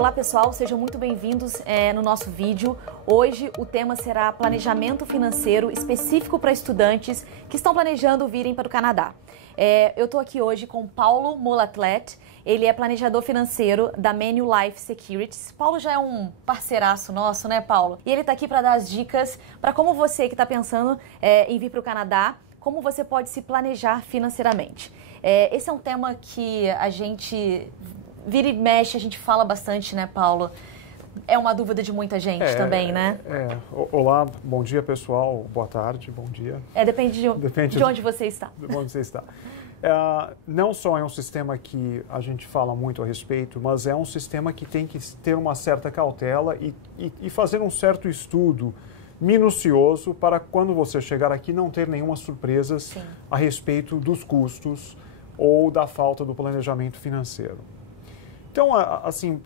Olá pessoal, sejam muito bem-vindos no nosso vídeo. Hoje o tema será planejamento financeiro específico para estudantes que estão planejando virem para o Canadá. Eu estou aqui hoje com Paulo Molatlet, ele é planejador financeiro da Manulife Securities. Paulo já é um parceiraço nosso, né, Paulo? E ele está aqui para dar as dicas para como você que está pensando em vir para o Canadá, como você pode se planejar financeiramente. Esse é um tema que a gente vira e mexe, a gente fala bastante, né, Paulo? É uma dúvida de muita gente também, né? Olá, bom dia, pessoal. Boa tarde, bom dia. Depende de onde você está. De onde você está. Não só é um sistema que a gente fala muito a respeito, mas é um sistema que tem que ter uma certa cautela e fazer um certo estudo minucioso para quando você chegar aqui não ter nenhuma surpresas Sim. a respeito dos custos ou da falta do planejamento financeiro. Então, assim,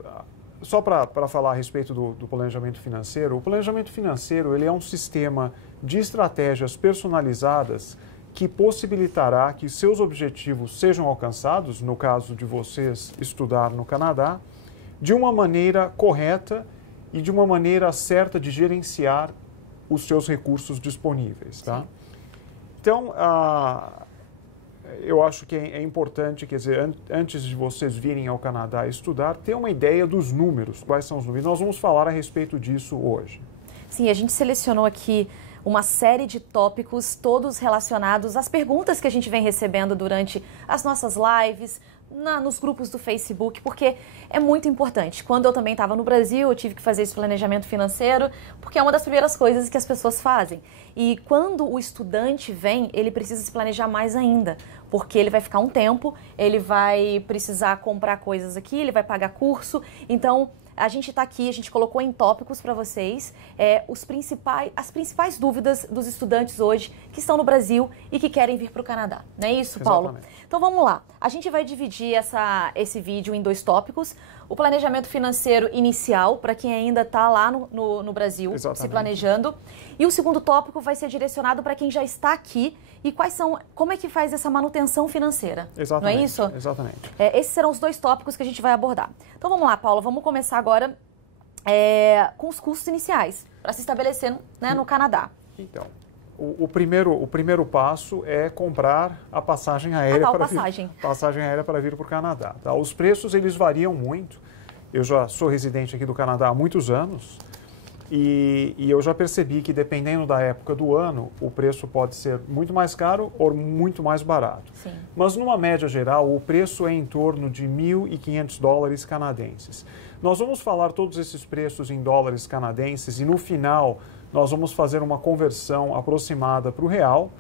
só para falar a respeito do planejamento financeiro, o planejamento financeiro ele é um sistema de estratégias personalizadas que possibilitará que seus objetivos sejam alcançados, no caso de vocês estudar no Canadá, de uma maneira correta e de uma maneira certa de gerenciar os seus recursos disponíveis, tá? Sim. Então, eu acho que é importante, quer dizer, antes de vocês virem ao Canadá estudar, ter uma ideia dos números, quais são os números. Nós vamos falar a respeito disso hoje. Sim, a gente selecionou aqui uma série de tópicos, todos relacionados às perguntas que a gente vem recebendo durante as nossas lives, nos grupos do Facebook, porque é muito importante. Quando eu também estava no Brasil, eu tive que fazer esse planejamento financeiro, porque é uma das primeiras coisas que as pessoas fazem. E quando o estudante vem, ele precisa se planejar mais ainda, porque ele vai ficar um tempo, ele vai precisar comprar coisas aqui, ele vai pagar curso, então a gente está aqui, a gente colocou em tópicos para vocês as principais dúvidas dos estudantes hoje que estão no Brasil e que querem vir para o Canadá. Não é isso, Paulo? Exatamente. Então vamos lá. A gente vai dividir esse vídeo em dois tópicos. O planejamento financeiro inicial, para quem ainda está lá no Brasil, Exatamente. se planejando. E o segundo tópico vai ser direcionado para quem já está aqui e como é que faz essa manutenção financeira. Exatamente. Não é isso? Exatamente. Esses serão os dois tópicos que a gente vai abordar. Então vamos lá, Paulo, vamos começar agora com os custos iniciais, para se estabelecer, né, no Canadá. Então, o primeiro passo é comprar a passagem aérea para vir para o Canadá. Tá? Os preços eles variam muito. Eu já sou residente aqui do Canadá há muitos anos e eu já percebi que dependendo da época do ano, o preço pode ser muito mais caro ou muito mais barato. Sim. Mas numa média geral, o preço é em torno de $1.500 canadenses. Nós vamos falar todos esses preços em dólares canadenses e no final nós vamos fazer uma conversão aproximada para o real.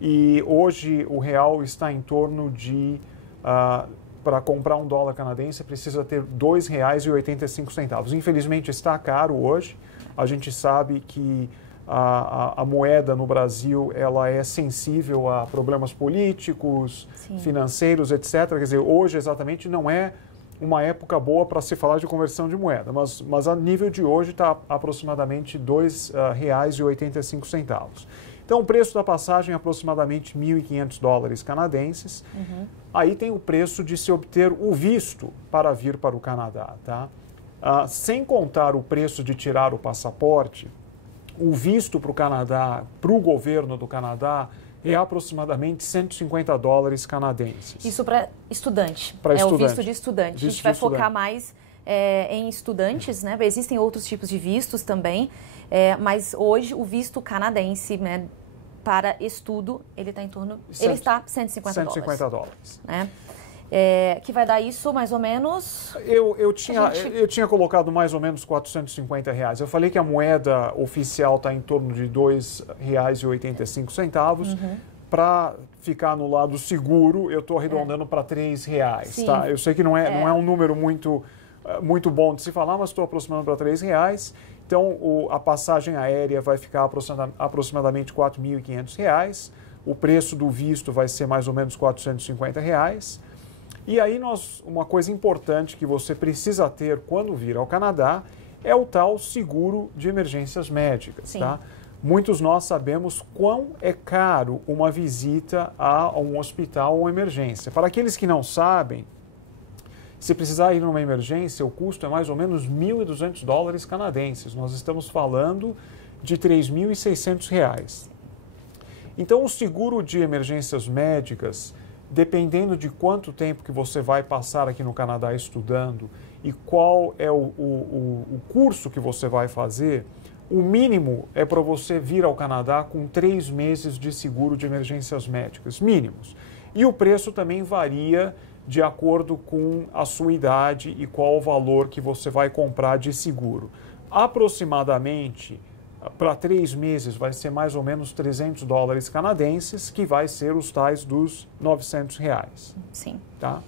E hoje o real está em torno de, para comprar $1 canadense, precisa ter R$ 2,85. Infelizmente está caro hoje. A gente sabe que a moeda no Brasil ela é sensível a problemas políticos, Sim. financeiros, etc. Quer dizer, hoje exatamente não é uma época boa para se falar de conversão de moeda, mas a nível de hoje está aproximadamente R$ 2,85. Então, o preço da passagem é aproximadamente $1.500 canadenses. Uhum. Aí tem o preço de se obter o visto para vir para o Canadá, tá? Sem contar o preço de tirar o passaporte, o visto para o Canadá, para o governo do Canadá, é aproximadamente $150 canadenses. Isso para estudante. O visto de estudante. A gente vai focar mais em estudantes, né? Existem outros tipos de vistos também, mas hoje o visto canadense, né, para estudo, ele está em torno... ele está $150. Né? Que vai dar isso mais ou menos... Eu tinha colocado mais ou menos R$450. Eu falei que a moeda oficial está em torno de R$ 2,85. Uhum. Para ficar no lado seguro, eu estou arredondando para R$ 3. Tá? Eu sei que não é um número muito bom de se falar, mas estou aproximando para R$ 3. Então, a passagem aérea vai ficar aproximadamente R$ 4.500. O preço do visto vai ser mais ou menos R$ 450. E aí, uma coisa importante que você precisa ter quando vir ao Canadá é o tal seguro de emergências médicas. Tá? Muitos nós sabemos quão é caro uma visita a um hospital ou emergência. Para aqueles que não sabem, Se precisar ir numa emergência, o custo é mais ou menos $1.200 canadenses. Nós estamos falando de R$3.600. Então, o seguro de emergências médicas, dependendo de quanto tempo que você vai passar aqui no Canadá estudando e qual é o curso que você vai fazer, o mínimo é para você vir ao Canadá com 3 meses de seguro de emergências médicas, mínimos. E o preço também varia de acordo com a sua idade e qual o valor que você vai comprar de seguro. Aproximadamente, para 3 meses, vai ser mais ou menos $300 canadenses, que vai ser os tais dos R$900. Sim. Tá?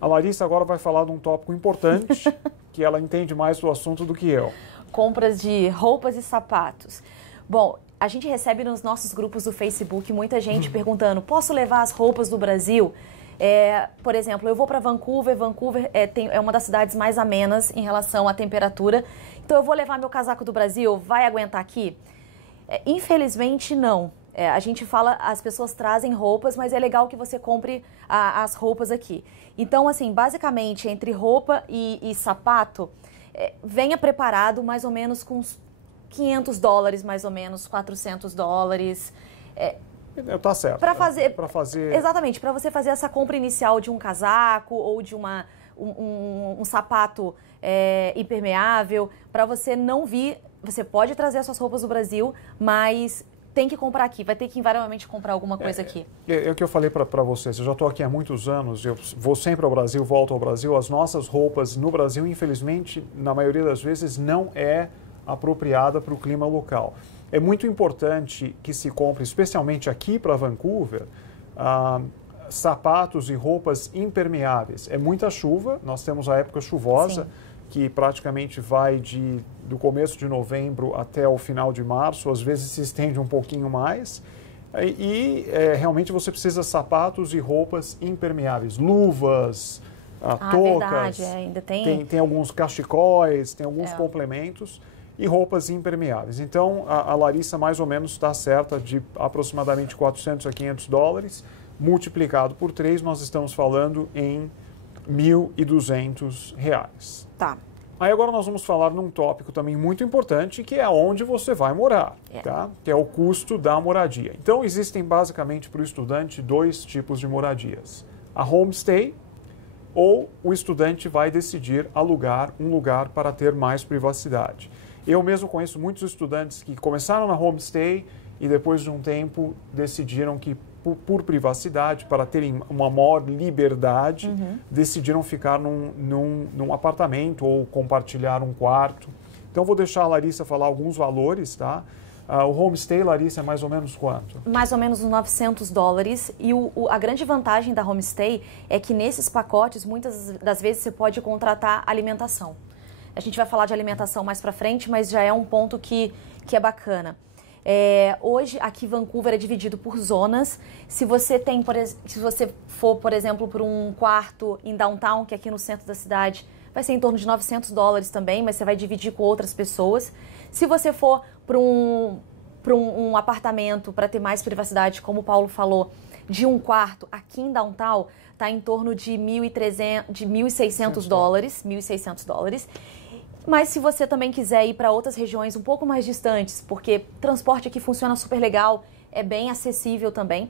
A Larissa agora vai falar de um tópico importante, que ela entende mais do assunto do que eu. Compras de roupas e sapatos. Bom, a gente recebe nos nossos grupos do Facebook muita gente perguntando, posso levar as roupas do Brasil? Por exemplo, eu vou para Vancouver, é uma das cidades mais amenas em relação à temperatura, então eu vou levar meu casaco do Brasil, vai aguentar aqui? Infelizmente, não. A gente fala, as pessoas trazem roupas, mas é legal que você compre as roupas aqui. Então, assim, basicamente, entre roupa e sapato, venha preparado mais ou menos com uns $500, mais ou menos, $400. Tá certo. Para fazer... Exatamente, para você fazer essa compra inicial de um casaco ou de um sapato impermeável, para você não vir... Você pode trazer as suas roupas do Brasil, mas tem que comprar aqui, vai ter que invariavelmente comprar alguma coisa aqui. É o que eu falei para vocês, eu já estou aqui há muitos anos, eu vou sempre ao Brasil, volto ao Brasil, as nossas roupas no Brasil, infelizmente, na maioria das vezes, não é apropriada para o clima local. É muito importante que se compre, especialmente aqui para Vancouver, sapatos e roupas impermeáveis. É muita chuva, nós temos a época chuvosa, sim, que praticamente vai do começo de novembro até o final de março, às vezes se estende um pouquinho mais. Realmente você precisa de sapatos e roupas impermeáveis, luvas, toucas, verdade, ainda tem alguns cachecóis, tem alguns complementos e roupas impermeáveis. Então, a Larissa mais ou menos está certa de aproximadamente $400 a $500, multiplicado por 3, nós estamos falando em R$1.200. Tá. Aí agora nós vamos falar num tópico também muito importante, que é onde você vai morar, tá? Que é o custo da moradia. Então, existem basicamente para o estudante 2 tipos de moradias. A homestay, ou o estudante vai decidir alugar um lugar para ter mais privacidade. Eu mesmo conheço muitos estudantes que começaram na homestay e depois de um tempo decidiram que, por privacidade, para terem uma maior liberdade, decidiram ficar num apartamento ou compartilhar um quarto. Então, vou deixar a Larissa falar alguns valores, tá? O homestay, Larissa, é mais ou menos quanto? Mais ou menos uns $900. E a grande vantagem da homestay é que nesses pacotes, muitas das vezes, você pode contratar alimentação. A gente vai falar de alimentação mais para frente, mas já é um ponto que é bacana. Hoje, aqui Vancouver é dividido por zonas. Se você for, por exemplo, para um quarto em downtown, que é aqui no centro da cidade, vai ser em torno de $900 também, mas você vai dividir com outras pessoas. Se você for para um apartamento para ter mais privacidade, como o Paulo falou, de um quarto aqui em downtown, está em torno de $1.600. Mas se você também quiser ir para outras regiões um pouco mais distantes, porque transporte aqui funciona super legal, é bem acessível também,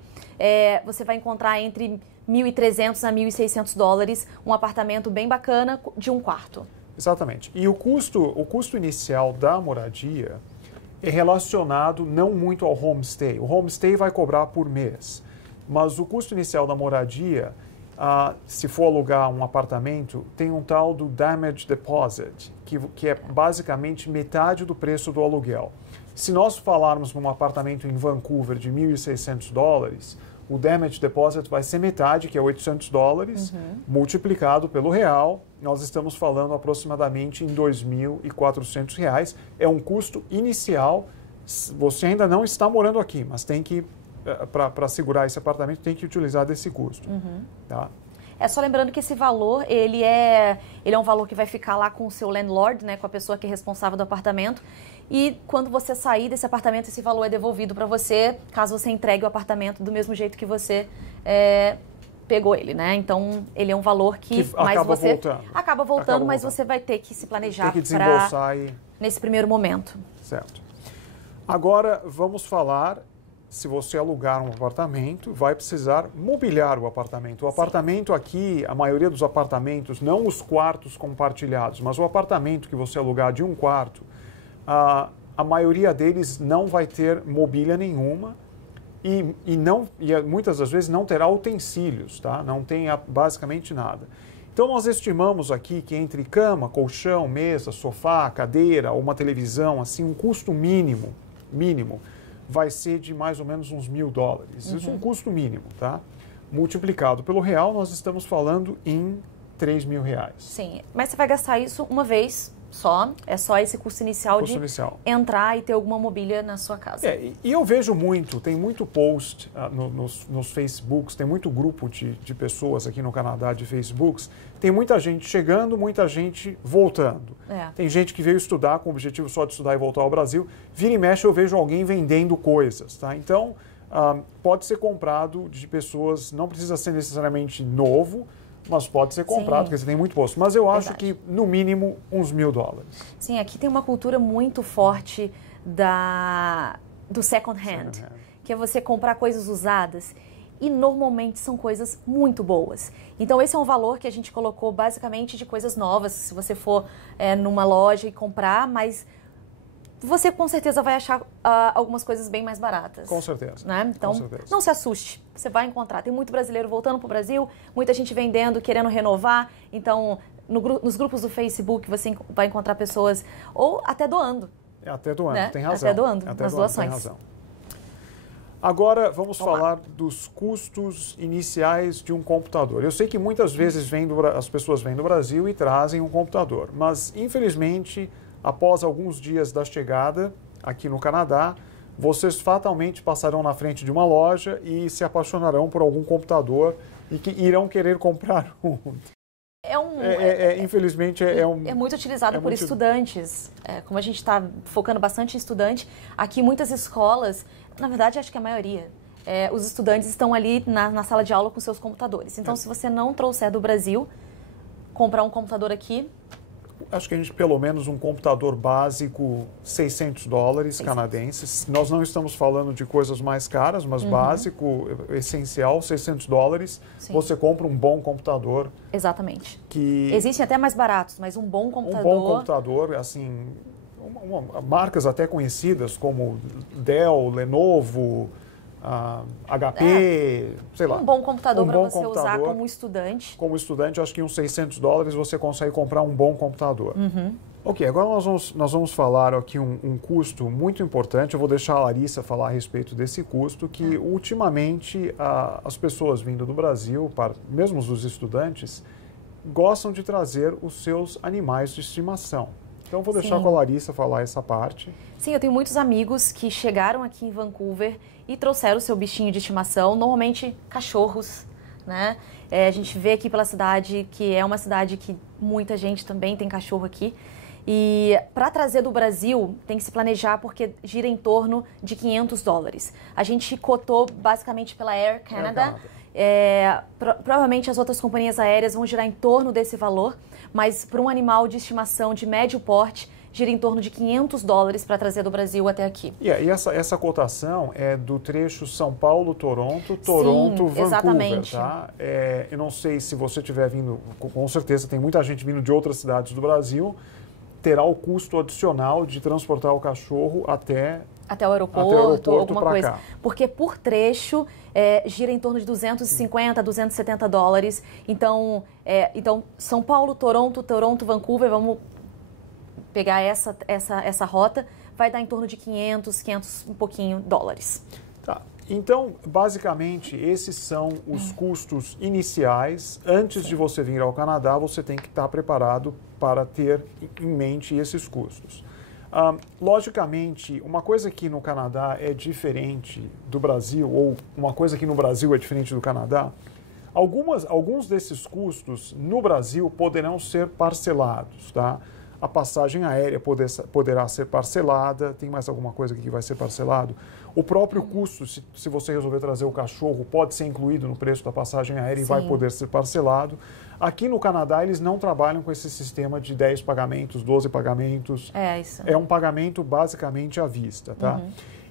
você vai encontrar entre $1.300 a $1.600 um apartamento bem bacana de um quarto. Exatamente. E o custo inicial da moradia é relacionado não muito ao homestay. O homestay vai cobrar por mês, mas o custo inicial da moradia, se for alugar um apartamento, tem um tal do damage deposit, que é basicamente metade do preço do aluguel. Se nós falarmos num apartamento em Vancouver de $1.600, o damage deposit vai ser metade, que é $800, multiplicado pelo real. Nós estamos falando aproximadamente em R$2.400. É um custo inicial. Você ainda não está morando aqui, mas tem que, para segurar esse apartamento, tem que utilizar desse custo. Tá? Só lembrando que esse valor, ele é um valor que vai ficar lá com o seu landlord, né, com a pessoa que é responsável do apartamento. E quando você sair desse apartamento, esse valor é devolvido para você, caso você entregue o apartamento do mesmo jeito que você pegou ele, né? Então, ele é um valor que acaba voltando, mas você vai ter que se planejar para nesse primeiro momento. Certo. Agora, vamos falar, se você alugar um apartamento, vai precisar mobiliar o apartamento. O apartamento aqui, a maioria dos apartamentos, não os quartos compartilhados, mas o apartamento que você alugar de um quarto, a maioria deles não vai ter mobília nenhuma e muitas das vezes não terá utensílios, tá? Não tem basicamente nada. Então, nós estimamos aqui que entre cama, colchão, mesa, sofá, cadeira ou uma televisão, assim, um custo mínimo, vai ser de mais ou menos uns $1.000. Isso é um custo mínimo, tá? Multiplicado pelo real, nós estamos falando em R$3.000. Sim, mas você vai gastar isso uma vez só, é só esse custo inicial entrar e ter alguma mobília na sua casa. E eu vejo muito, tem muito post nos Facebooks, tem muito grupo de pessoas aqui no Canadá de Facebooks, tem muita gente chegando, muita gente voltando. Tem gente que veio estudar com o objetivo só de estudar e voltar ao Brasil. Vira e mexe eu vejo alguém vendendo coisas, tá? Então, pode ser comprado de pessoas, não precisa ser necessariamente novo, mas pode ser comprado, porque você tem muito posto. Mas eu acho que, no mínimo, uns $1.000. Sim, aqui tem uma cultura muito forte do second hand, que é você comprar coisas usadas. E normalmente são coisas muito boas. Então esse é um valor que a gente colocou basicamente de coisas novas. Se você for numa loja e comprar, mas você com certeza vai achar algumas coisas bem mais baratas. Com certeza. Né? Então, não se assuste. Você vai encontrar. Tem muito brasileiro voltando para o Brasil, muita gente vendendo, querendo renovar. Então, nos grupos do Facebook, você vai encontrar pessoas, ou até doando. Até doando, né? Tem razão. Até doando, nas doações. Tem razão. Agora, vamos falar dos custos iniciais de um computador. Eu sei que muitas vezes as pessoas vêm do Brasil e trazem um computador, mas, infelizmente, após alguns dias da chegada aqui no Canadá, vocês fatalmente passarão na frente de uma loja e se apaixonarão por algum computador e que irão querer comprar um. Infelizmente, é muito utilizado por estudantes. Como a gente está focando bastante em estudante, aqui muitas escolas, na verdade acho que a maioria, os estudantes estão ali na sala de aula com seus computadores. Então, se você não trouxer do Brasil, comprar um computador aqui... Acho que pelo menos um computador básico, $600 canadenses. Nós não estamos falando de coisas mais caras, mas básico, essencial, $600. Sim. Você compra um bom computador. Exatamente. Existem até mais baratos, mas um bom computador... Um bom computador, assim, marcas até conhecidas como Dell, Lenovo... HP, sei lá. Um bom computador para você usar como estudante. Como estudante, acho que uns $600 você consegue comprar um bom computador. Ok, agora nós vamos falar aqui um custo muito importante. Eu vou deixar a Larissa falar a respeito desse custo, que ultimamente as pessoas vindo do Brasil, mesmo os estudantes, gostam de trazer os seus animais de estimação. Então, vou deixar com a Larissa falar essa parte. Sim, eu tenho muitos amigos que chegaram aqui em Vancouver e trouxeram o seu bichinho de estimação, normalmente cachorros, né? A gente vê aqui pela cidade que é uma cidade que muita gente também tem cachorro aqui. E para trazer do Brasil, tem que se planejar porque gira em torno de $500. A gente cotou basicamente pela Air Canada. Provavelmente as outras companhias aéreas vão girar em torno desse valor, mas para um animal de estimação de médio porte, gira em torno de $500 para trazer do Brasil até aqui. E essa cotação é do trecho São Paulo-Toronto, Toronto-Vancouver, exatamente. Tá? Eu não sei se você estiver vindo, com certeza tem muita gente vindo de outras cidades do Brasil, terá o custo adicional de transportar o cachorro até o aeroporto alguma coisa. Cá. Porque por trecho gira em torno de $250, $270. Então, São Paulo, Toronto, Vancouver, vamos pegar essa rota, vai dar em torno de 500 e pouquinho dólares. Tá. Então, basicamente, esses são os custos iniciais. Antes de você vir ao Canadá, você tem que estar preparado para ter em mente esses custos. Logicamente, uma coisa que no Canadá é diferente do Brasil, ou uma coisa que no Brasil é diferente do Canadá, alguns desses custos no Brasil poderão ser parcelados, tá? a passagem aérea poderá ser parcelada. Tem mais alguma coisa aqui que vai ser parcelado? O próprio custo, se você resolver trazer o cachorro, pode ser incluído no preço da passagem aérea e vai poder ser parcelado. Aqui no Canadá, eles não trabalham com esse sistema de 10 pagamentos, 12 pagamentos. É um pagamento basicamente à vista, tá?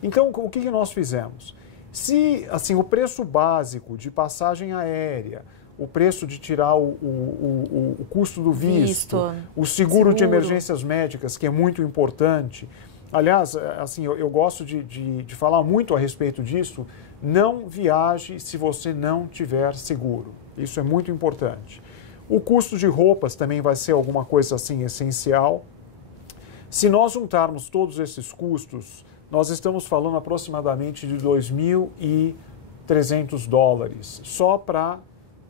Então, o que nós fizemos? Se, assim, o preço básico de passagem aérea, o preço de tirar o custo do visto, o seguro de emergências médicas, que é muito importante. Aliás, assim, eu gosto de falar muito a respeito disso. Não viaje se você não tiver seguro. Isso é muito importante. O custo de roupas também vai ser alguma coisa assim essencial. Se nós juntarmos todos esses custos, nós estamos falando aproximadamente de $2.300 só para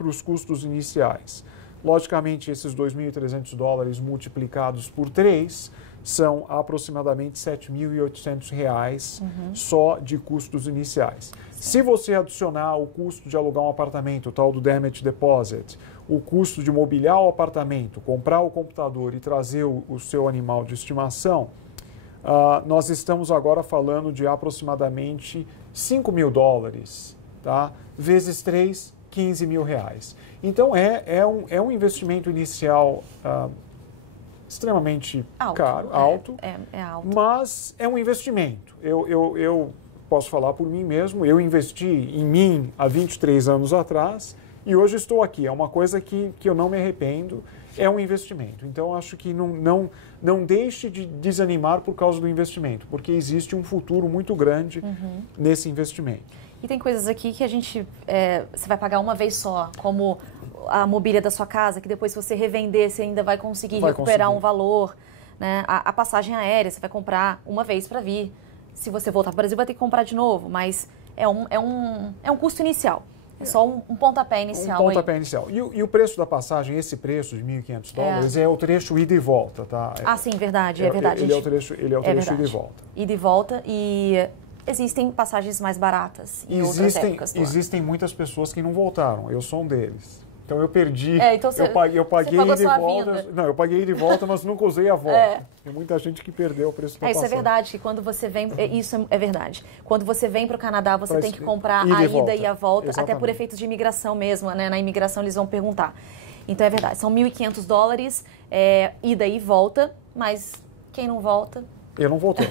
os custos iniciais. Logicamente, esses $2.300 multiplicados por 3 são aproximadamente R$7.800 só de custos iniciais. Se você adicionar o custo de alugar um apartamento, o tal do damage deposit, o custo de mobiliar o apartamento, comprar o computador e trazer o seu animal de estimação, nós estamos agora falando de aproximadamente $5.000, tá? Vezes 3, R$15.000. Então, é um investimento inicial extremamente caro, alto, alto, mas é um investimento. Eu posso falar por mim mesmo, eu investi em mim há 23 anos atrás e hoje estou aqui. É uma coisa que eu não me arrependo, é um investimento. Então, acho que não deixe de desanimar por causa do investimento, porque existe um futuro muito grande nesse investimento. E tem coisas aqui que você vai pagar uma vez só, como a mobília da sua casa, que depois se você revender, você ainda vai conseguir recuperar um valor. Né? A passagem aérea, você vai comprar uma vez para vir. Se você voltar para o Brasil, vai ter que comprar de novo, mas é um custo inicial. É só um pontapé inicial. Um pontapé inicial. E o preço da passagem, esse preço de $1.500, é o trecho ida e volta, tá? Sim, verdade, é verdade. Ele é o trecho ida e volta. Ida e volta e existem passagens mais baratas em outras épocas do ano. Existem muitas pessoas que não voltaram, eu sou um deles. Então eu perdi, então eu paguei ida e volta. Não, eu paguei ida e volta, mas nunca usei a volta. Tem muita gente que perdeu o preço da passagem. Isso é verdade, que quando você vem, isso é verdade. Quando você vem para o Canadá, você tem que comprar a ida e a volta, até por efeitos de imigração mesmo, né? Na imigração eles vão perguntar. Então é verdade, são $1.500, ida e volta, mas quem não volta... Eu não voltei,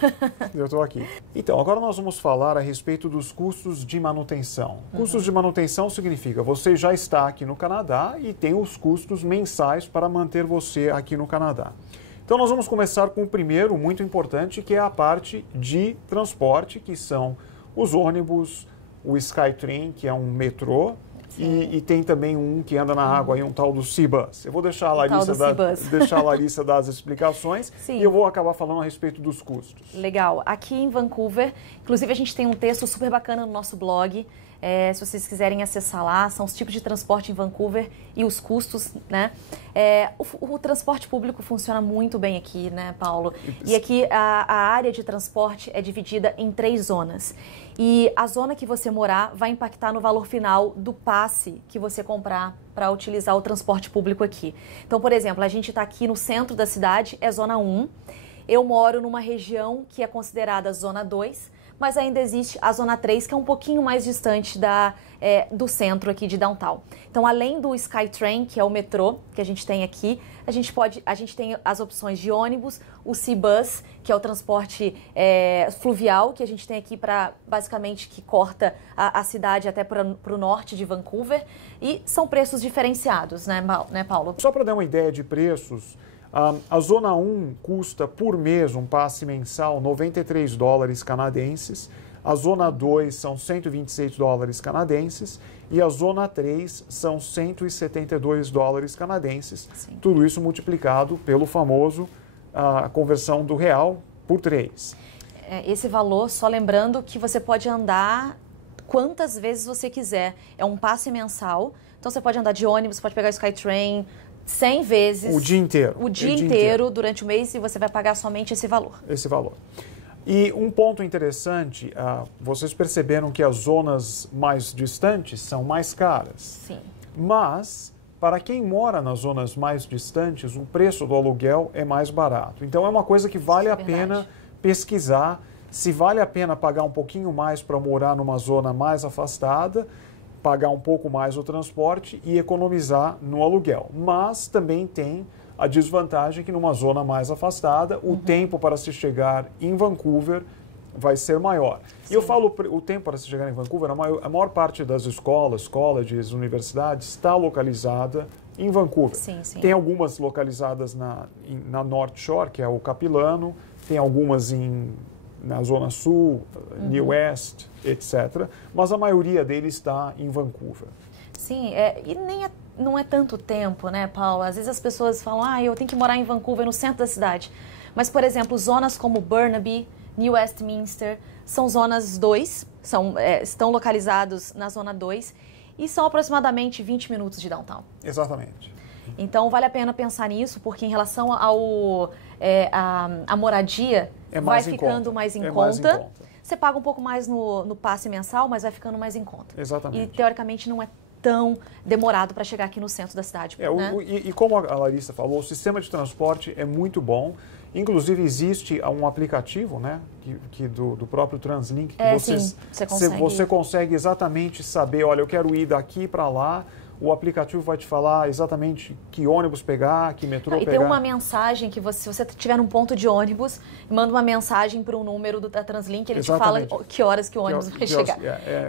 eu estou aqui. Então, agora nós vamos falar a respeito dos custos de manutenção. Custos de manutenção significa você já está aqui no Canadá e tem os custos mensais para manter você aqui no Canadá. Então, nós vamos começar com o primeiro, muito importante, que é a parte de transporte, que são os ônibus, o SkyTrain, que é um metrô, e tem também um que anda na água, aí, um tal do Seabus. Eu vou deixar a Larissa dar as explicações e eu vou acabar falando a respeito dos custos. Legal. Aqui em Vancouver, inclusive a gente tem um texto super bacana no nosso blog. Se vocês quiserem acessar lá, são os tipos de transporte em Vancouver e os custos, né? O transporte público funciona muito bem aqui, né, Paulo? E aqui a área de transporte é dividida em 3 zonas. E a zona que você morar vai impactar no valor final do passe que você comprar para utilizar o transporte público aqui. Então, por exemplo, a gente está aqui no centro da cidade, é zona 1. Eu moro numa região que é considerada zona 2, mas ainda existe a zona 3, que é um pouquinho mais distante do centro aqui de downtown. Então, além do SkyTrain, que é o metrô que a gente tem aqui, a gente tem as opções de ônibus, o Seabus, que é o transporte fluvial, que a gente tem aqui para, basicamente, que corta a cidade até para o norte de Vancouver, e são preços diferenciados, né, Paulo? Só para dar uma ideia de preços, a Zona 1 custa por mês um passe mensal $93 canadenses, a Zona 2 são $126 canadenses e a Zona 3 são $172 canadenses. Sim. Tudo isso multiplicado pelo famoso conversão do real por 3. Esse valor, só lembrando que você pode andar quantas vezes você quiser. É um passe mensal, então você pode andar de ônibus, pode pegar o SkyTrain 100 vezes. O dia inteiro. O dia inteiro durante o mês, e você vai pagar somente esse valor. Esse valor. E um ponto interessante, vocês perceberam que as zonas mais distantes são mais caras. Sim. Mas para quem mora nas zonas mais distantes, o preço do aluguel é mais barato. Então, é uma coisa que vale a pena pesquisar, se vale a pena pagar um pouquinho mais para morar numa zona mais afastada, pagar um pouco mais o transporte e economizar no aluguel. Mas também tem a desvantagem que numa zona mais afastada, o tempo para se chegar em Vancouver vai ser maior. E eu falo o tempo para se chegar em Vancouver, a maior parte das escolas, colleges, universidades está localizada em Vancouver. Tem algumas localizadas na North Shore, que é o Capilano, tem algumas na Zona Sul, New West, etc. Mas a maioria deles está em Vancouver. Sim, e não é tanto tempo, né, Paulo? Às vezes as pessoas falam, eu tenho que morar em Vancouver, no centro da cidade. Mas, por exemplo, zonas como Burnaby, New Westminster, são zonas 2, estão localizados na zona 2 e são aproximadamente 20 minutos de downtown. Exatamente. Então, vale a pena pensar nisso, porque em relação à moradia, vai ficando mais em conta. Você paga um pouco mais no passe mensal, mas vai ficando mais em conta. Exatamente. E, teoricamente, não é tão demorado para chegar aqui no centro da cidade. Né? E como a Larissa falou, o sistema de transporte é muito bom. Inclusive, existe um aplicativo, né, do próprio TransLink, que você consegue exatamente saber, olha, eu quero ir daqui para lá. O aplicativo vai te falar exatamente que ônibus pegar, que metrô pegar. E tem uma mensagem que se você estiver num ponto de ônibus, manda uma mensagem para um número da TransLink, ele te fala que horas que o ônibus vai chegar.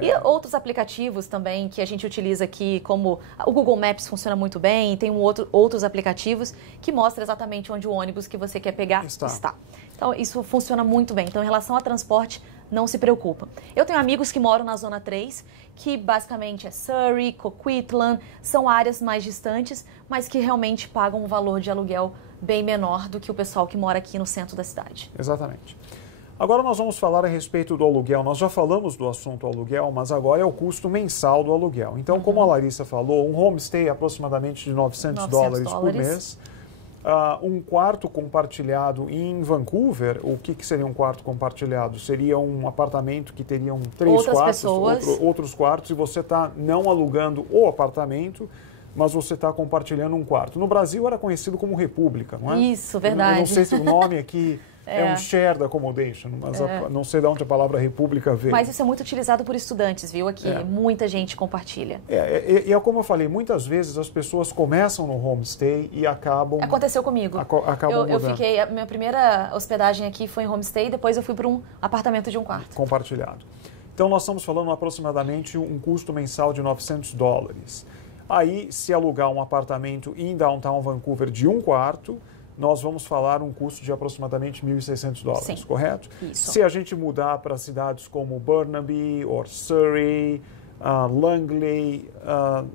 E outros aplicativos também que a gente utiliza aqui, como o Google Maps funciona muito bem, e tem outros aplicativos que mostram exatamente onde o ônibus que você quer pegar está. Então, isso funciona muito bem. Então, em relação a transporte, não se preocupa. Eu tenho amigos que moram na Zona 3, que basicamente é Surrey, Coquitlam, são áreas mais distantes, mas que realmente pagam um valor de aluguel bem menor do que o pessoal que mora aqui no centro da cidade. Exatamente. Agora nós vamos falar a respeito do aluguel. Nós já falamos do assunto aluguel, mas agora é o custo mensal do aluguel. Então, como a Larissa falou, um homestay é aproximadamente de $900 por mês. Um quarto compartilhado em Vancouver, o que seria um quarto compartilhado? Seria um apartamento que teriam 3 quartos, outros quartos, e você está não alugando o apartamento, mas você está compartilhando um quarto. No Brasil era conhecido como República, não é? Isso, verdade. Eu não sei se o nome aqui é um shared accommodation, mas não sei de onde a palavra República veio. Mas isso é muito utilizado por estudantes, viu? Aqui, muita gente compartilha. E é como eu falei, muitas vezes as pessoas começam no homestay e acabam... Aconteceu comigo. Eu fiquei, a minha primeira hospedagem aqui foi em homestay, depois eu fui para um apartamento de um quarto. Compartilhado. Então nós estamos falando aproximadamente um custo mensal de $900. Aí, se alugar um apartamento em downtown Vancouver de um quarto, nós vamos falar um custo de aproximadamente $1.600, correto? Isso. Se a gente mudar para cidades como Burnaby, ou Surrey, Langley,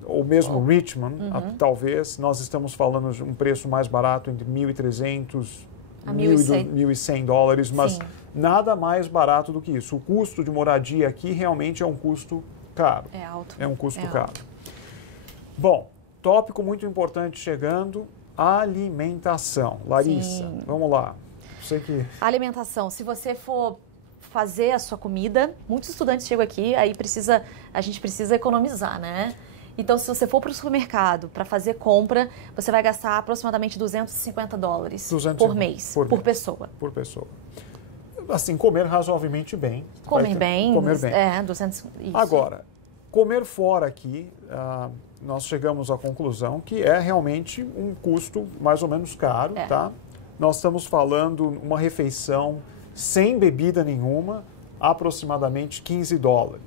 ou mesmo Richmond, talvez, nós estamos falando de um preço mais barato entre $1.300 a $1.100, mas nada mais barato do que isso. O custo de moradia aqui realmente é um custo caro. É alto. É um custo caro. Bom, tópico muito importante chegando, alimentação. Larissa, vamos lá. Sei que... Alimentação. Se você for fazer a sua comida, muitos estudantes chegam aqui, aí a gente precisa economizar, né? Então, se você for para o supermercado para fazer compra, você vai gastar aproximadamente $250 por mês, por pessoa. Por pessoa. Assim, comer razoavelmente bem. Comer bem. 200... Isso. Agora, comer fora aqui... nós chegamos à conclusão que é realmente um custo mais ou menos caro, tá? Nós estamos falando uma refeição sem bebida nenhuma, aproximadamente $15.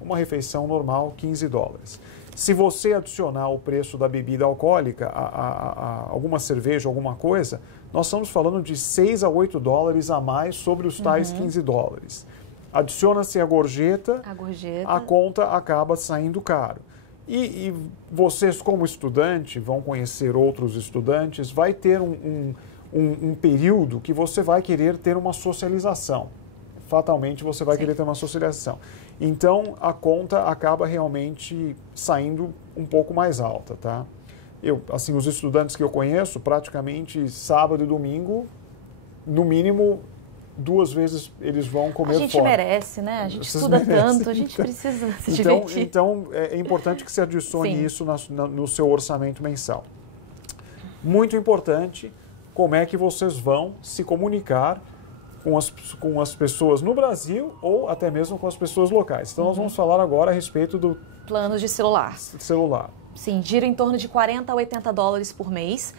Uma refeição normal, $15. Se você adicionar o preço da bebida alcoólica, a alguma cerveja, alguma coisa, nós estamos falando de $6 a $8 a mais sobre os tais $15. Adiciona-se a gorjeta, a conta acaba saindo caro. E vocês, como estudante, vão conhecer outros estudantes, vai ter um período que você vai querer ter uma socialização. Fatalmente, você vai querer ter uma socialização. Então, a conta acaba realmente saindo um pouco mais alta, tá? Os estudantes que eu conheço, praticamente sábado e domingo, no mínimo 2 vezes eles vão comer fora. A gente merece, né? A gente estuda tanto, a gente precisa se divertir. Então, é importante que você adicione isso no seu orçamento mensal. Muito importante, como é que vocês vão se comunicar com as pessoas no Brasil ou até mesmo com as pessoas locais. Então, nós vamos falar agora a respeito do... Planos de celular. Sim, gira em torno de 40 a 80 dólares por mês.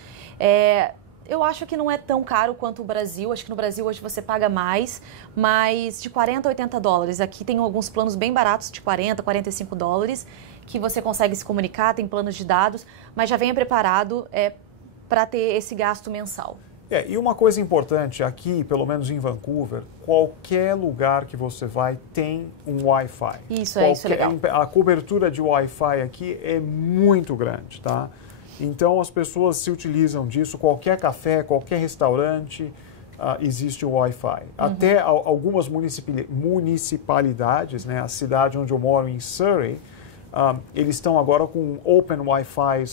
Eu acho que não é tão caro quanto o Brasil. Acho que no Brasil hoje você paga mais, mas de 40 a 80 dólares. Aqui tem alguns planos bem baratos de 40, 45 dólares, que você consegue se comunicar, tem planos de dados, mas já venha preparado para ter esse gasto mensal. E uma coisa importante aqui, pelo menos em Vancouver, qualquer lugar que você vai tem um Wi-Fi. Isso é legal. A cobertura de Wi-Fi aqui é muito grande, tá? Então as pessoas se utilizam disso, qualquer café, qualquer restaurante, existe o Wi-Fi. Até algumas municipalidades, né, a cidade onde eu moro, em Surrey, eles estão agora com Open Wi-Fi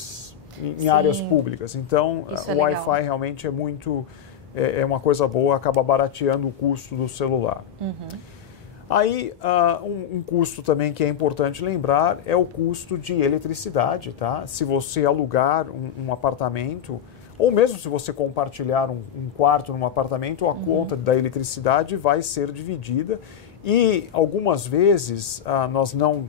em áreas públicas. Então, o Wi-Fi realmente é uma coisa boa, acaba barateando o custo do celular. Aí, um custo também que é importante lembrar é o custo de eletricidade, tá? Se você alugar um apartamento, ou mesmo se você compartilhar um quarto num apartamento, a conta da eletricidade vai ser dividida. E algumas vezes, nós não...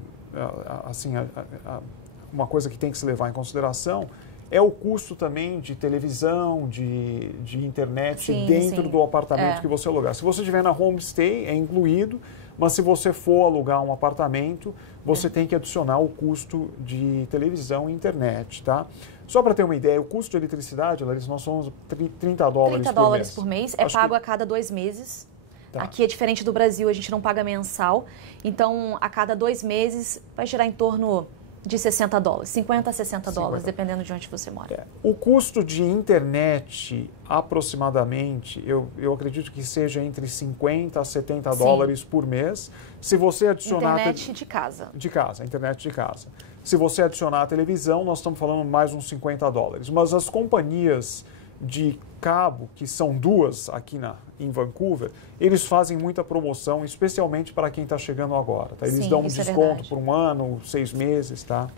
uma coisa que tem que se levar em consideração é o custo também de televisão, de internet dentro do apartamento que você alugar. Se você estiver na homestay, é incluído, mas se você for alugar um apartamento, você tem que adicionar o custo de televisão e internet, tá? Só para ter uma ideia, o custo de eletricidade, Larissa, nós somos 30 dólares por mês. É pago a cada 2 meses. Tá. Aqui é diferente do Brasil, a gente não paga mensal. Então, a cada 2 meses vai girar em torno de 60 dólares, 50 a 60 dólares, dependendo de onde você mora. O custo de internet, aproximadamente, eu acredito que seja entre 50 a 70 dólares por mês. Se você adicionar... Internet de casa. Internet de casa. Se você adicionar a televisão, nós estamos falando mais uns 50 dólares. Mas as companhias de cabo, que são 2 aqui em Vancouver, eles fazem muita promoção, especialmente para quem está chegando agora. Tá? Eles dão um desconto por 1 ano, 6 meses, tá?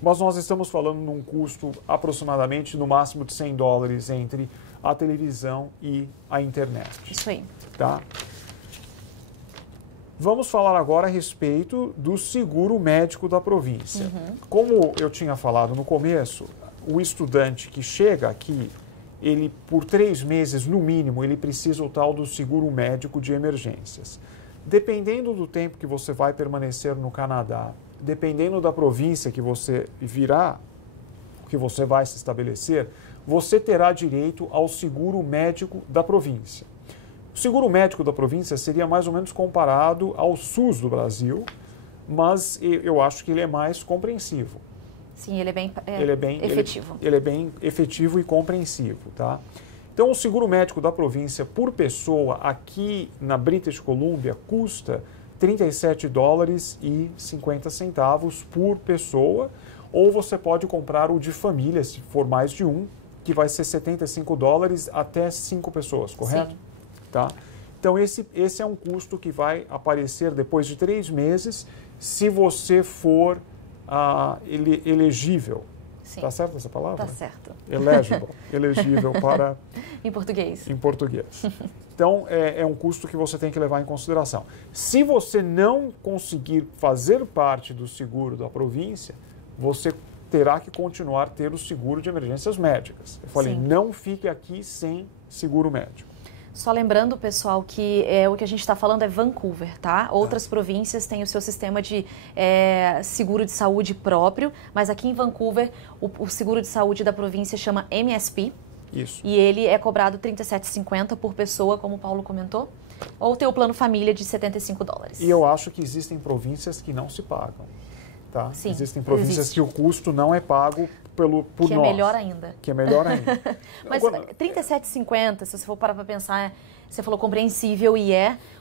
Mas nós estamos falando num custo aproximadamente, no máximo de 100 dólares entre a televisão e a internet. Isso aí. Tá? Vamos falar agora a respeito do seguro médico da província. Como eu tinha falado no começo, o estudante que chega aqui, ele, por 3 meses, no mínimo, ele precisa o tal do seguro médico de emergências. Dependendo do tempo que você vai permanecer no Canadá, dependendo da província que você virá, que você vai se estabelecer, você terá direito ao seguro médico da província. O seguro médico da província seria mais ou menos comparado ao SUS do Brasil, mas eu acho que ele é mais compreensivo. Sim, ele é bem efetivo. Ele é bem efetivo e compreensivo, tá? Então, o seguro médico da província por pessoa aqui na British Columbia custa 37 dólares e 50 centavos por pessoa, ou você pode comprar o de família, se for mais de um, que vai ser 75 dólares até 5 pessoas, correto? Sim. Tá? Então, esse é um custo que vai aparecer depois de 3 meses, se você for elegível. Sim. Tá certo essa palavra? Tá certo. Eligible. Elegível para... Em português. Em português. Então, é um custo que você tem que levar em consideração. Se você não conseguir fazer parte do seguro da província, você terá que continuar a ter o seguro de emergências médicas. Eu falei, não fique aqui sem seguro médico. Só lembrando, pessoal, que o que a gente está falando é Vancouver, tá? Outras províncias têm o seu sistema de seguro de saúde próprio, mas aqui em Vancouver o seguro de saúde da província chama MSP. Isso. E ele é cobrado $37,50 por pessoa, como o Paulo comentou, ou tem o plano família de 75 dólares. E eu acho que existem províncias que não se pagam, tá? Sim, existem províncias que o custo não é pago por nós. Que é melhor ainda. Que é melhor ainda. Mas $37,50, se você for parar para pensar, você falou compreensível e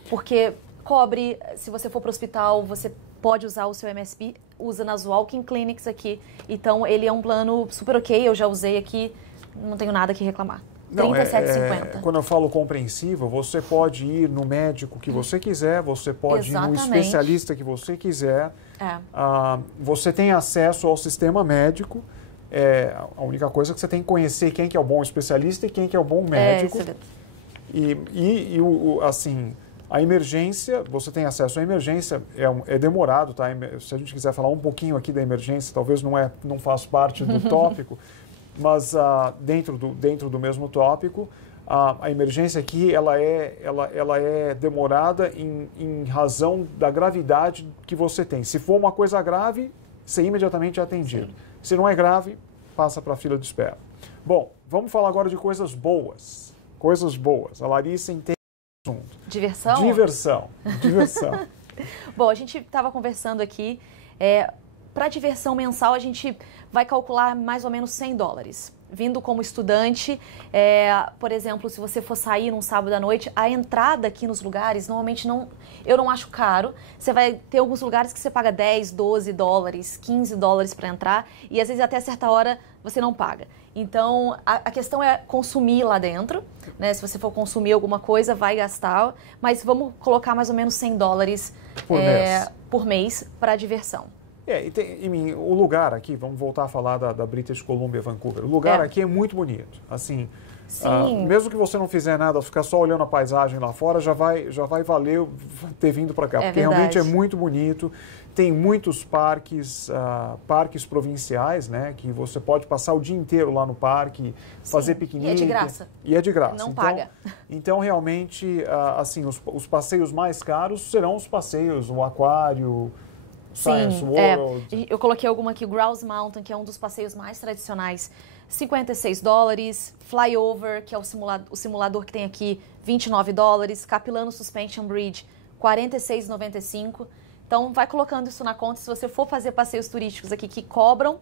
porque cobre, se você for para o hospital, você pode usar o seu MSP, usa nas Walk-in Clinics aqui. Então, ele é um plano super ok, eu já usei aqui, não tenho nada que reclamar. 37,50. Quando eu falo compreensível, você pode ir no médico que você quiser, você pode ir no especialista que você quiser. Você tem acesso ao sistema médico. A única coisa é que você tem que conhecer quem que é o bom especialista e quem que é o bom médico. Assim, a emergência, você tem acesso à emergência, é demorado, tá? Se a gente quiser falar um pouquinho aqui da emergência, talvez não faz parte do tópico, mas dentro do mesmo tópico, a emergência aqui ela é demorada em razão da gravidade que você tem. Se for uma coisa grave, você imediatamente é atendido. Sim. Se não é grave, passa para a fila de espera. Bom, vamos falar agora de coisas boas. Coisas boas. A Larissa entende o assunto. Diversão? Diversão. Bom, a gente estava conversando aqui. Para diversão mensal, a gente vai calcular mais ou menos $100. Vindo como estudante, por exemplo, se você for sair num sábado à noite, a entrada aqui nos lugares, normalmente eu não acho caro. Você vai ter alguns lugares que você paga $10, $12, $15 para entrar e às vezes até certa hora você não paga. Então, a questão é consumir lá dentro, né? Se você for consumir alguma coisa, vai gastar, mas vamos colocar mais ou menos $100 por mês para diversão. O lugar aqui, vamos voltar a falar da British Columbia, Vancouver. O lugar aqui é muito bonito. Assim, mesmo que você não fizer nada, ficar só olhando a paisagem lá fora, já vai valer ter vindo para cá. Porque realmente é muito bonito. Tem muitos parques provinciais, né? Que você pode passar o dia inteiro lá no parque, fazer piquenique. E é de graça. E é de graça. Não paga. Então, realmente, assim, os passeios mais caros serão os passeios, o aquário... Science World. Eu coloquei alguma aqui, Grouse Mountain, que é um dos passeios mais tradicionais, $56, Flyover, que é o simulador que tem aqui, $29, Capilano Suspension Bridge, $46,95. Então, vai colocando isso na conta, se você for fazer passeios turísticos aqui que cobram,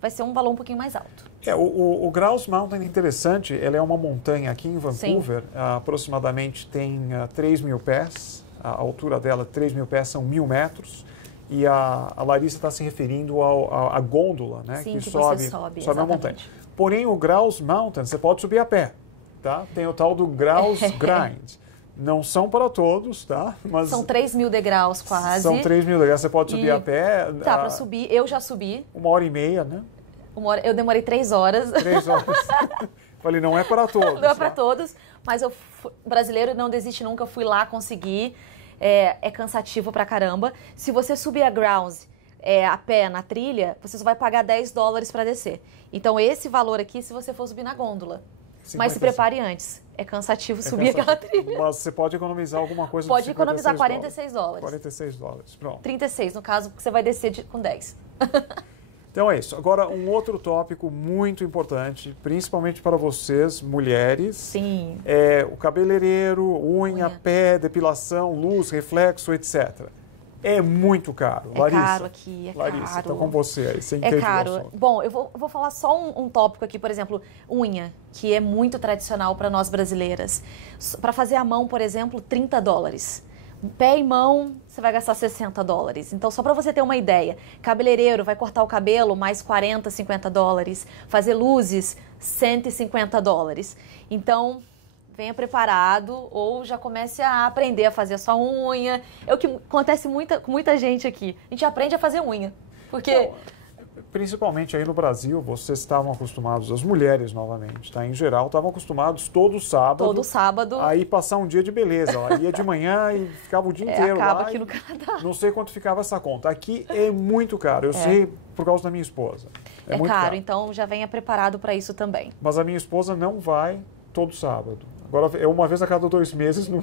vai ser um valor um pouquinho mais alto. O Grouse Mountain é interessante, ela é uma montanha aqui em Vancouver, aproximadamente tem 3.000 pés, a altura dela, 3.000 pés, são 1.000 metros. E a Larissa está se referindo à gôndola, né? Sim, que sobe a montanha. Porém, o Grouse Mountain, você pode subir a pé, tá? Tem o tal do Grouse Grind. Não são para todos, tá? Mas são 3.000 degraus quase. São 3.000 degraus, você pode subir a pé. Tá, para subir, eu já subi. 1h30, né? Eu demorei 3 horas. 3 horas. Falei, não é para todos. Não é para todos, mas brasileiro não desiste nunca, fui lá, consegui. É cansativo pra caramba. Se você subir a grounds a pé na trilha, você só vai pagar $10 para descer. Então, esse valor aqui, se você for subir na gôndola. 55. Mas se prepare antes. É cansativo subir aquela trilha. Mas você pode economizar alguma coisa. Pode economizar $46. $46, pronto. 36, no caso, porque você vai descer com 10. Então é isso. Agora, um outro tópico muito importante, principalmente para vocês, mulheres. Sim. É o cabeleireiro, unha, pé, depilação, luz, reflexo, etc. É muito caro. Larissa, caro aqui, Larissa, caro. estou com você aí. Você entende caro. Bom, eu vou falar só um tópico aqui, por exemplo, unha, que é muito tradicional para nós brasileiras. Para fazer a mão, por exemplo, $30. Pé e mão, você vai gastar $60. Então, só para você ter uma ideia, cabeleireiro vai cortar o cabelo, mais $40, $50. Fazer luzes, $150. Então, venha preparado ou já comece a aprender a fazer a sua unha. É o que acontece com muita gente aqui. A gente aprende a fazer unha, porque... Principalmente aí no Brasil, vocês estavam acostumados, as mulheres novamente, tá? Em geral, estavam acostumados todo sábado. Todo sábado. Aí passar um dia de beleza. Ela ia de manhã e ficava o dia inteiro acaba lá. Aqui no Canadá. Não sei quanto ficava essa conta. Aqui é muito caro. Eu sei por causa da minha esposa. É muito caro, então já venha preparado para isso também. Mas a minha esposa não vai todo sábado. Agora, é uma vez a cada 2 meses, não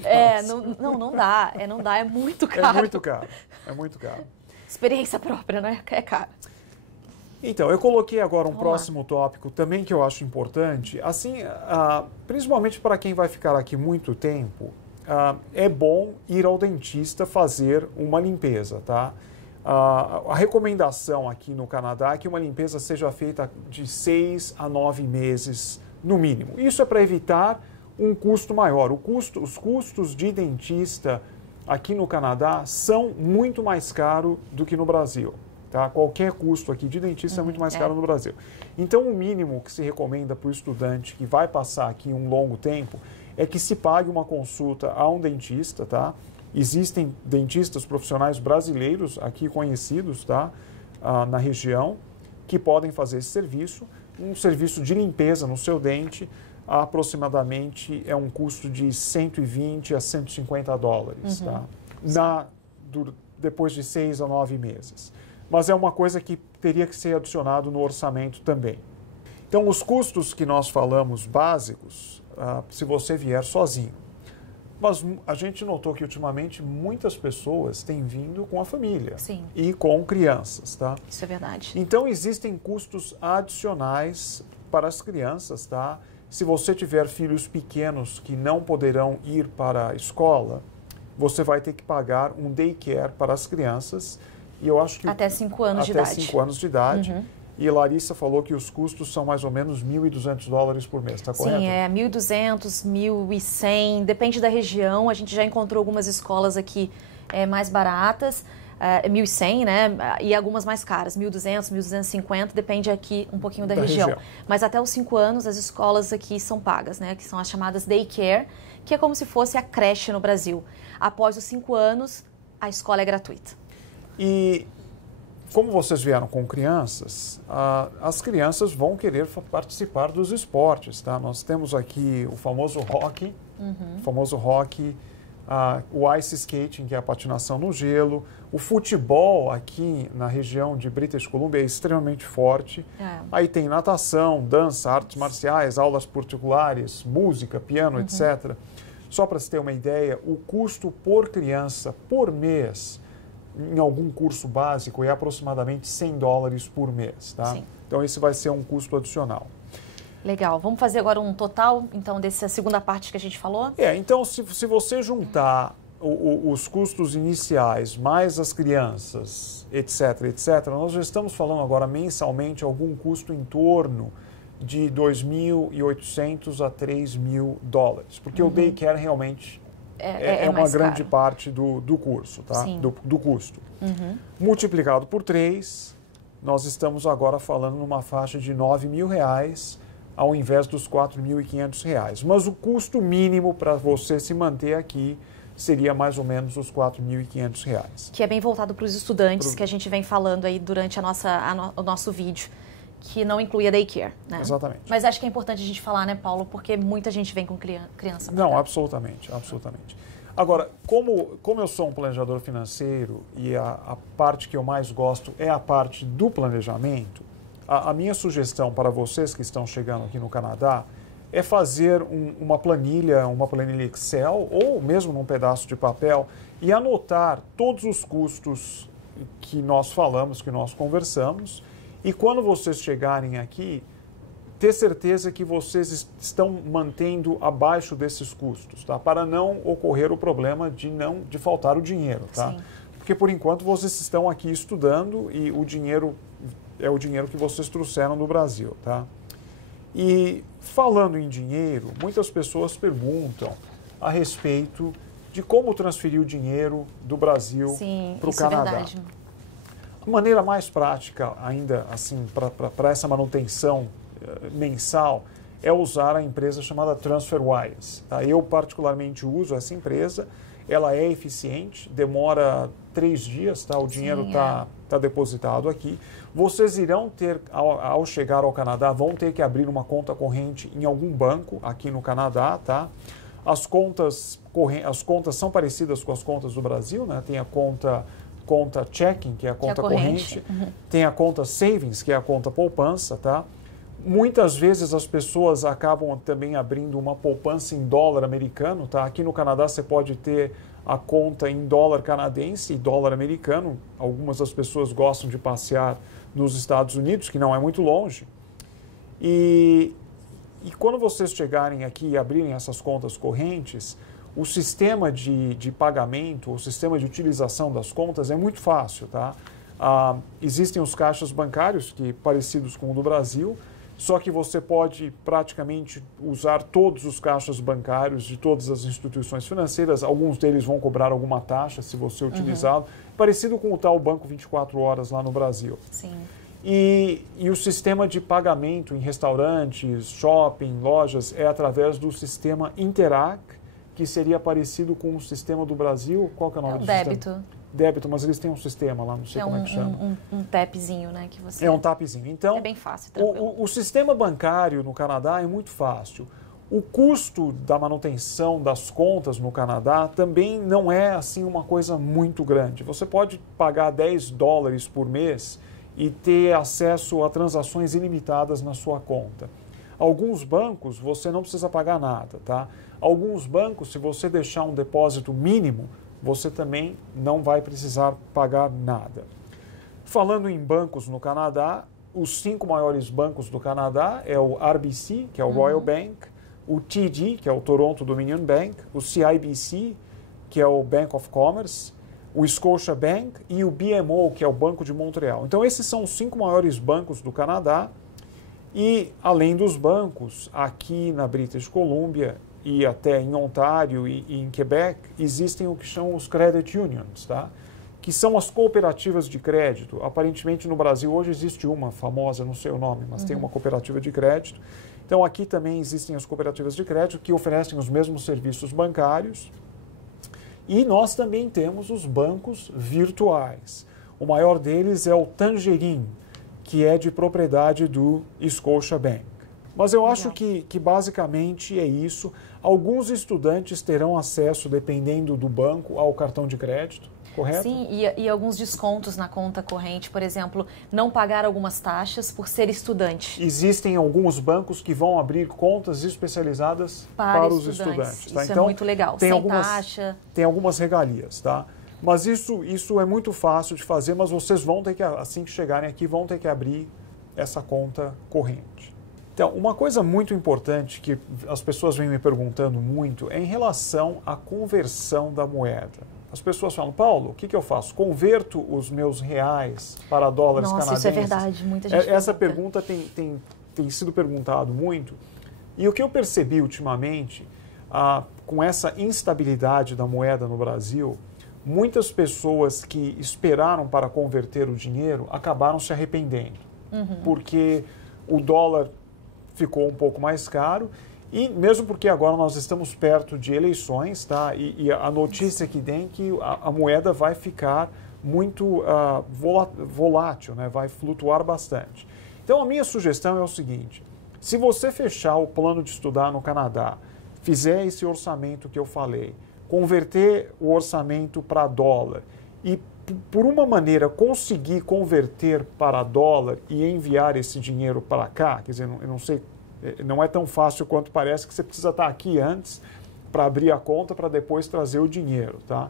não dá. Não dá, é muito caro. É muito caro. É muito caro. Experiência própria, né? É caro. Então, eu coloquei agora um próximo tópico também que eu acho importante. Assim, principalmente para quem vai ficar aqui muito tempo, é bom ir ao dentista fazer uma limpeza, tá? A recomendação aqui no Canadá é que uma limpeza seja feita de 6 a 9 meses, no mínimo. Isso é para evitar um custo maior. Os custos de dentista aqui no Canadá são muito mais caros do que no Brasil. Tá? Qualquer custo aqui de dentista é muito mais caro no Brasil. Então, o mínimo que se recomenda para o estudante que vai passar aqui um longo tempo é que se pague uma consulta a um dentista, tá? Existem dentistas profissionais brasileiros aqui conhecidos, tá? Na região, que podem fazer esse serviço. Um serviço de limpeza no seu dente, aproximadamente é um custo de 120 a 150 dólares, tá? Depois de 6 a 9 meses. Mas é uma coisa que teria que ser adicionado no orçamento também. Então, os custos que nós falamos básicos, se você vier sozinho. Mas a gente notou que ultimamente muitas pessoas têm vindo com a família. Sim. E com crianças, tá? Isso é verdade. Então, existem custos adicionais para as crianças, tá? Se você tiver filhos pequenos que não poderão ir para a escola, você vai ter que pagar um daycare para as crianças. E eu acho que até 5 anos de idade. Até 5 anos de idade. E Larissa falou que os custos são mais ou menos 1.200 dólares por mês, está correto? Sim, 1.200, 1.100, depende da região. A gente já encontrou algumas escolas aqui mais baratas, 1.100, né? E algumas mais caras, 1.200, 1.250, depende aqui um pouquinho da região. Mas até os 5 anos as escolas aqui são pagas, né? Que são as chamadas daycare, que é como se fosse a creche no Brasil. Após os 5 anos, a escola é gratuita. E como vocês vieram com crianças, as crianças vão querer participar dos esportes, tá? Nós temos aqui o famoso hockey, o ice skating, que é a patinação no gelo, o futebol aqui na região de British Columbia é extremamente forte. Aí tem natação, dança, artes marciais, aulas particulares, música, piano, etc. Só para se ter uma ideia, o custo por criança por mês em algum curso básico é aproximadamente 100 dólares por mês, tá? Sim. Então esse vai ser um custo adicional. Legal. Vamos fazer agora um total, então, dessa segunda parte que a gente falou? Então se você juntar os custos iniciais, mais as crianças, etc., nós já estamos falando agora mensalmente algum custo em torno de 2.800 a 3.000 dólares, porque o daycare realmente é uma grande parte do curso, tá? Do custo. Multiplicado por 3, nós estamos agora falando numa faixa de R$9.000 ao invés dos R$4.500. Mas o custo mínimo para você se manter aqui seria mais ou menos os R$4.500. Que é bem voltado para os estudantes, que a gente vem falando aí durante o nosso vídeo, que não inclui a daycare, né? Exatamente. Mas acho que é importante a gente falar, né, Paulo, porque muita gente vem com criança. Não, absolutamente. Agora, como eu sou um planejador financeiro e a parte que eu mais gosto é a parte do planejamento, a minha sugestão para vocês que estão chegando aqui no Canadá é fazer uma planilha Excel ou mesmo num pedaço de papel e anotar todos os custos que nós falamos, que nós conversamos. E quando vocês chegarem aqui, ter certeza que vocês estão mantendo abaixo desses custos, tá? Para não ocorrer o problema de faltar o dinheiro, tá? Sim. Porque por enquanto vocês estão aqui estudando e o dinheiro é o dinheiro que vocês trouxeram do Brasil, tá? E falando em dinheiro, muitas pessoas perguntam a respeito de como transferir o dinheiro do Brasil para o Canadá. É verdade. A maneira mais prática ainda, assim, para essa manutenção mensal, é usar a empresa chamada TransferWise. Tá? Eu particularmente uso essa empresa, ela é eficiente, demora 3 dias, tá? O dinheiro está depositado aqui. Vocês irão ter, ao chegar ao Canadá, vão ter que abrir uma conta corrente em algum banco aqui no Canadá, tá? As contas são parecidas com as contas do Brasil, né? Tem a conta checking, que é a conta corrente. Tem a conta savings, que é a conta poupança, tá? Muitas vezes as pessoas acabam também abrindo uma poupança em dólar americano, tá? Aqui no Canadá você pode ter a conta em dólar canadense e dólar americano. Algumas das pessoas gostam de passear nos Estados Unidos, que não é muito longe. E quando vocês chegarem aqui e abrirem essas contas correntes, o sistema de pagamento, o sistema de utilização das contas é muito fácil, tá? Existem os caixas bancários, parecidos com o do Brasil, só que você pode praticamente usar todos os caixas bancários de todas as instituições financeiras. Alguns deles vão cobrar alguma taxa se você utilizá-lo, parecido com o tal Banco 24 Horas lá no Brasil. Sim. E o sistema de pagamento em restaurantes, shopping, lojas é através do sistema Interac, que seria parecido com o sistema do Brasil. Qual que é o nome do débito. sistema? Débito, mas eles têm um sistema lá, não sei como é que chama. Um tapzinho, né? Que você... É um tapzinho. Então, é bem fácil, tranquilo. O sistema bancário no Canadá é muito fácil. O custo da manutenção das contas no Canadá também não é assim uma coisa muito grande. Você pode pagar $10 por mês e ter acesso a transações ilimitadas na sua conta. Alguns bancos você não precisa pagar nada, tá? Alguns bancos, se você deixar um depósito mínimo, você também não vai precisar pagar nada. Falando em bancos no Canadá, os 5 maiores bancos do Canadá é o RBC, que é o Royal Bank, o TD, que é o Toronto Dominion Bank, o CIBC, que é o Bank of Commerce, o Scotiabank e o BMO, que é o Banco de Montreal. Então, esses são os 5 maiores bancos do Canadá. E, além dos bancos, aqui na British Columbia e até em Ontário e em Quebec, existem o que chamam os credit unions, tá? Que são as cooperativas de crédito. Aparentemente, no Brasil, hoje existe uma famosa, não sei o nome, mas tem uma cooperativa de crédito. Então, aqui também existem as cooperativas de crédito que oferecem os mesmos serviços bancários. E nós também temos os bancos virtuais. O maior deles é o Tangerine, que é de propriedade do Scotiabank. Mas eu acho que basicamente é isso. Alguns estudantes terão acesso, dependendo do banco, ao cartão de crédito, correto? Sim, e alguns descontos na conta corrente, por exemplo, não pagar algumas taxas por ser estudante. Existem alguns bancos que vão abrir contas especializadas para os estudantes. Tá? Isso então, é muito legal, tem sem taxa. Tem algumas regalias, tá? Mas isso é muito fácil de fazer, mas vocês vão ter que, assim que chegarem aqui, vão ter que abrir essa conta corrente. Então, uma coisa muito importante que as pessoas vêm me perguntando muito é em relação à conversão da moeda. As pessoas falam, Paulo, o que eu faço? Converto os meus reais para dólares canadenses? Nossa, isso é verdade, muita gente Essa pergunta tem sido perguntado muito. E o que eu percebi ultimamente, com essa instabilidade da moeda no Brasil, muitas pessoas que esperaram para converter o dinheiro acabaram se arrependendo. Porque o dólar ficou um pouco mais caro e mesmo porque agora nós estamos perto de eleições, tá? E a notícia que tem é que a moeda vai ficar muito volátil, né? Vai flutuar bastante. Então a minha sugestão é o seguinte, se você fechar o plano de estudar no Canadá, fizer esse orçamento que eu falei, converter o orçamento para dólar e por uma maneira conseguir converter para dólar e enviar esse dinheiro para cá, quer dizer, eu não sei, não é tão fácil quanto parece que você precisa estar aqui antes para abrir a conta para depois trazer o dinheiro, tá?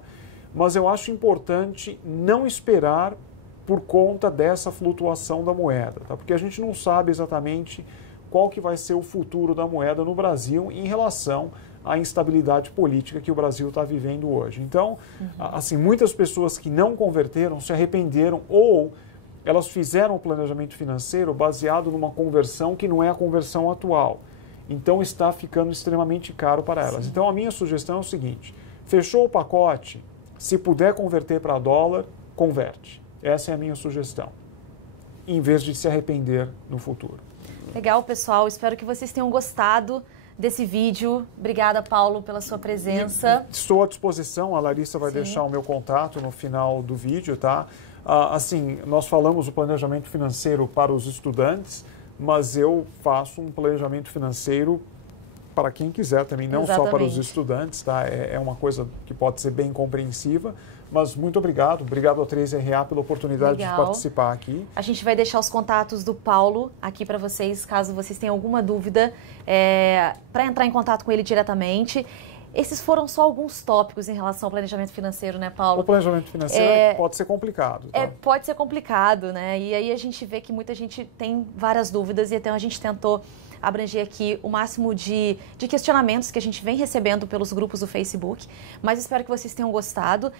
Mas eu acho importante não esperar por conta dessa flutuação da moeda, tá? Porque a gente não sabe exatamente qual que vai ser o futuro da moeda no Brasil em relação à instabilidade política que o Brasil está vivendo hoje. Então, assim, muitas pessoas que não converteram se arrependeram ou elas fizeram o planejamento financeiro baseado numa conversão que não é a conversão atual. Então, está ficando extremamente caro para elas. Sim. Então, a minha sugestão é o seguinte, fechou o pacote, se puder converter para dólar, converte. Essa é a minha sugestão, em vez de se arrepender no futuro. Legal, pessoal. Espero que vocês tenham gostado desse vídeo. Obrigada, Paulo, pela sua presença. Estou à disposição. A Larissa vai deixar o meu contato no final do vídeo, tá? Assim, nós falamos do planejamento financeiro para os estudantes, mas eu faço um planejamento financeiro para quem quiser também, não só para os estudantes, tá? É uma coisa que pode ser bem compreensiva. Mas muito obrigado. Obrigado ao 3RA pela oportunidade de participar aqui. A gente vai deixar os contatos do Paulo aqui para vocês, caso vocês tenham alguma dúvida, para entrar em contato com ele diretamente. Esses foram só alguns tópicos em relação ao planejamento financeiro, né, Paulo? O planejamento financeiro pode ser complicado. Tá? Pode ser complicado, né? E aí a gente vê que muita gente tem várias dúvidas e então a gente tentou abranger aqui o máximo de questionamentos que a gente vem recebendo pelos grupos do Facebook, mas espero que vocês tenham gostado.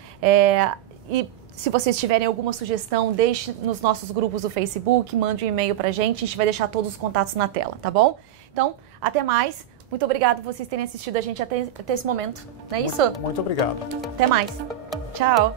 E Se vocês tiverem alguma sugestão, deixe nos nossos grupos do Facebook, mande um e-mail pra gente, a gente vai deixar todos os contatos na tela, tá bom? Então, até mais. Muito obrigado por vocês terem assistido a gente até esse momento. Não é isso? Muito obrigado. Até mais. Tchau.